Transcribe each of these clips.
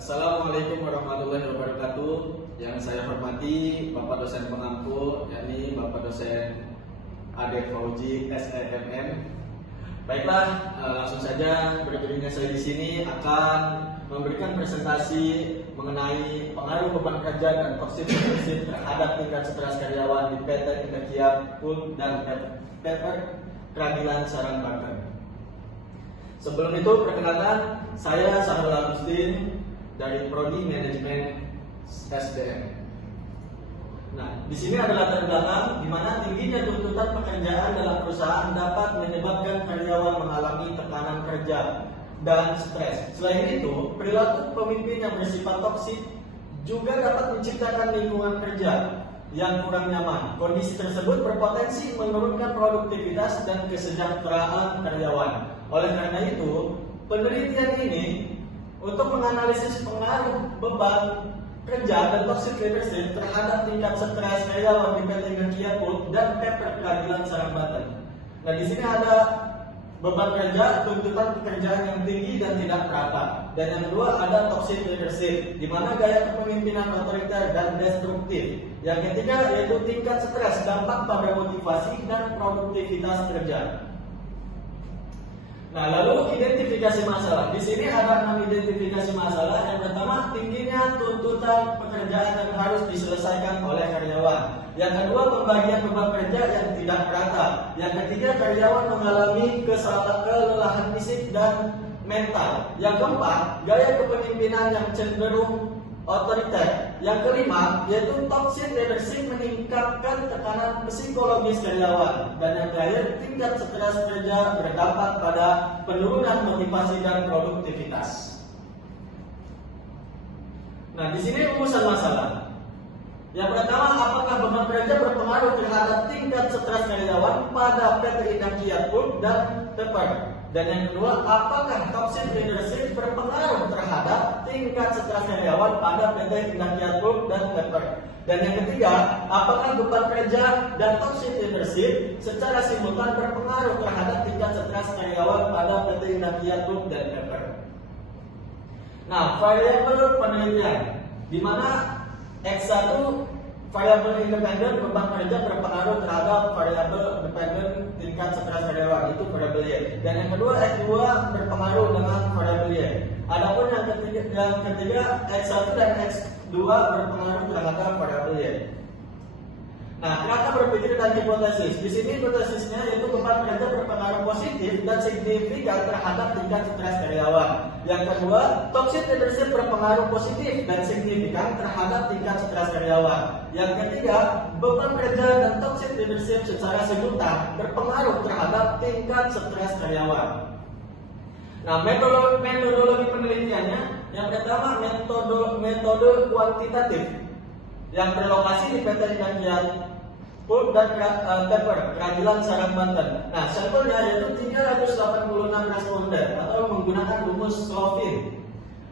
Assalamualaikum warahmatullahi wabarakatuh. Yang saya hormati Bapak dosen pengampu, yakni Bapak dosen Ade Fauji SEMM. Baiklah, langsung saja berdirinya saya di sini akan memberikan presentasi mengenai pengaruh beban kerja dan toxic leadership terhadap tingkat stres karyawan di PT Indah Pul dan PT Peradilan Sarang Banten. Sebelum itu, perkenalkan, saya Sahrul Agustin dari Prodi Manajemen SDM. Nah, di sini ada latar belakang di mana tingginya tuntutan pekerjaan dalam perusahaan dapat menyebabkan karyawan mengalami tekanan kerja dan stres. Selain itu, perilaku pemimpin yang bersifat toksik juga dapat menciptakan lingkungan kerja yang kurang nyaman. Kondisi tersebut berpotensi menurunkan produktivitas dan kesejahteraan karyawan. Oleh karena itu, penelitian ini untuk menganalisis pengaruh beban kerja dan toxic leadership terhadap tingkat stres karyawan di PT Indah Pul dan PT Peradilan Sarang Banten. Nah, di sini ada beban kerja, tuntutan pekerjaan yang tinggi dan tidak merata. Dan yang kedua ada toxic leadership, di mana gaya kepemimpinan otoriter dan destruktif. Yang ketiga yaitu tingkat stres dampak pada motivasi dan produktivitas kerja. Nah, lalu identifikasi masalah. Di sini ada 6 identifikasi masalah. Yang pertama, tingginya tuntutan pekerjaan yang harus diselesaikan oleh karyawan. Yang kedua, pembagian beban kerja yang tidak merata. Yang ketiga, karyawan mengalami kelelahan fisik dan mental. Yang keempat, gaya kepemimpinan yang cenderung otoriter. Yang kelima, yaitu toxic leadership meningkatkan tekanan psikologis karyawan. Dan yang terakhir, tingkat stres kerja berdampak pada penurunan motivasi dan produktivitas. Nah, di sini rumusan masalah. Yang pertama, apakah beban kerja berpengaruh terhadap tingkat stres karyawan pada PT Indah Pul dan TPR? Dan yang kedua, apakah toxic leadership berpengaruh terhadap tingkat stres karyawan pada PT Indah Pul dan TPR? Dan yang ketiga, apakah beban kerja dan toxic leadership secara simultan berpengaruh terhadap tingkat stres karyawan pada PT Indah Pul dan TPR? Nah, variabel penelitian, di mana X1 variabel independen beban kerja berpengaruh terhadap variabel dependen tingkat stres karyawan, itu variabel Y. Dan yang kedua, X2 berpengaruh dengan variabel Y. Adapun yang ketiga X1 dan X2 berpengaruh terhadap variabel Y. Nah, kerangka berpikir dan hipotesis. Di sini hipotesisnya yaitu beban kerja berpengaruh positif dan signifikan terhadap tingkat stres karyawan. Yang kedua, toxic leadership berpengaruh positif dan signifikan terhadap tingkat stres karyawan. Yang ketiga, beban kerja dan toxic leadership secara simultan berpengaruh terhadap tingkat stres karyawan. Nah, metodologi penelitiannya, yang pertama metode kuantitatif yang berlokasi di PT Indah Pul dan TPR Peradilan Sarang Banten. Nah, sampelnya yaitu 386 responden atau menggunakan rumus Slovin.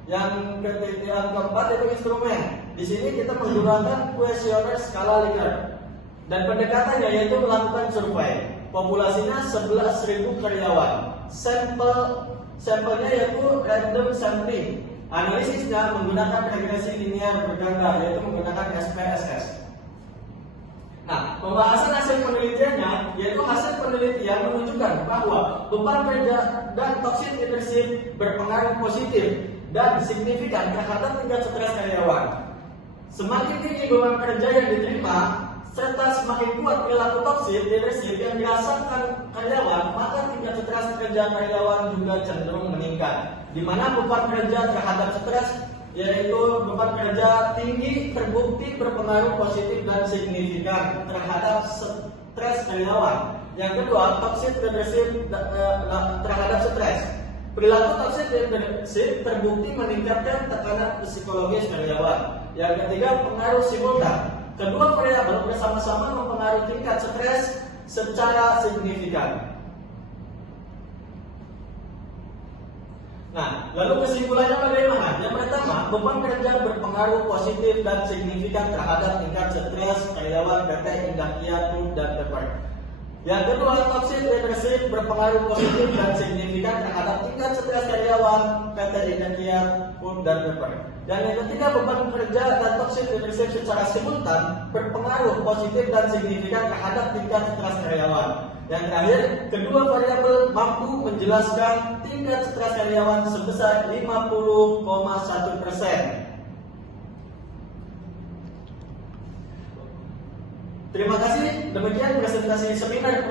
Yang keempat yaitu instrumen. Di sini kita menggunakan kuesioner skala Likert. Dan pendekatannya yaitu melakukan survei. Populasinya 11.000 karyawan. Sampelnya yaitu random sampling. Analisisnya menggunakan regresi linear berganda, yaitu menggunakan SPSS. Nah, pembahasan hasil penelitiannya, yaitu hasil penelitian menunjukkan bahwa beban kerja dan toxic leadership berpengaruh positif dan signifikan terhadap tingkat stres karyawan. Semakin tinggi beban kerja yang diterima, serta semakin kuat perilaku toxic leadership yang dirasakan karyawan, maka tingkat stres kerja karyawan juga cenderung meningkat. Di mana beban kerja terhadap stres, yaitu beban kerja tinggi terbukti berpengaruh positif dan signifikan terhadap stres karyawan. Yang kedua, toxic leadership terhadap stres. Perilaku toxic leadership terbukti meningkatkan tekanan psikologis karyawan. Yang ketiga, pengaruh simultan. Kedua variabel bersama-sama mempengaruhi tingkat stres secara signifikan. Nah, lalu kesimpulannya bagaimana? Yang pertama, beban kerja berpengaruh positif dan signifikan terhadap tingkat stres karyawan PT Indah Pul dan TPR. Yang kedua, toxic leadership berpengaruh positif dan signifikan terhadap tingkat stres karyawan PT Indonesia Food dan Paper. Dan yang ketiga, beban kerja dan toxic leadership secara simultan berpengaruh positif dan signifikan terhadap tingkat stres karyawan. Yang terakhir, kedua variabel mampu menjelaskan tingkat stres karyawan sebesar 50,1%. Terima kasih, demikian presentasi seminar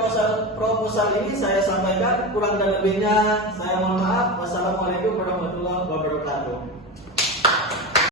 proposal ini saya sampaikan. Kurang dan lebihnya saya mohon maaf. Wassalamualaikum warahmatullahi wabarakatuh.